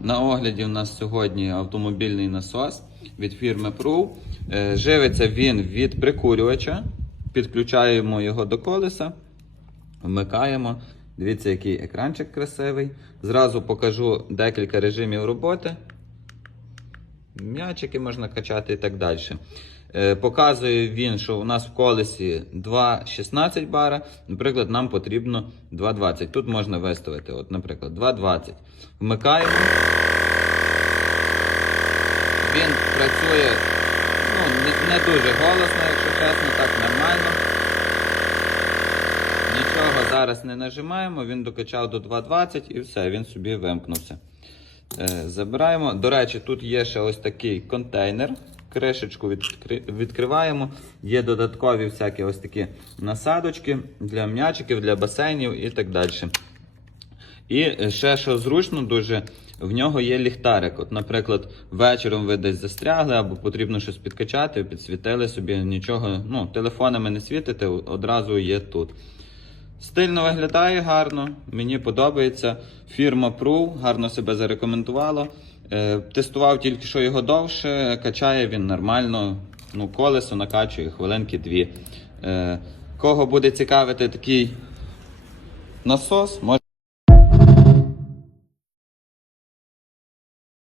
На огляді у нас сьогодні автомобільний насос від фірми PRO. Е, Живиться він від прикурювача. Підключаємо його до колеса, вмикаємо. Дивіться, який екранчик красивий. Зразу покажу декілька режимів роботи. М'ячики можна качати і так далі. Е, Показує він, що у нас в колесі 2,16 бара. Наприклад, нам потрібно 2,20. Тут можна виставити, от, наприклад, 2,20. Вмикаємо. Він працює ну, не, дуже голосно, якщо чесно, так нормально. Нічого зараз не нажимаємо, він докачав до 2,20 і все, він собі вимкнувся. Е, Забираємо. До речі, тут є ще ось такий контейнер. Кришечку відкри- відкриваємо. Є додаткові всякі ось такі насадочки для м'ячиків, для басейнів і так далі. І ще що зручно дуже, в нього є ліхтарик. От, наприклад, вечором ви десь застрягли або потрібно щось підкачати, підсвітили собі, нічого, ну, телефонами не світите, одразу є тут. Стильно виглядає гарно, мені подобається. Фірма Proof гарно себе зарекомендувала. Е, тестував тільки що його довше, качає він нормально. Ну, колесо накачує хвилинки дві. Е, кого буде цікавити такий насос, може.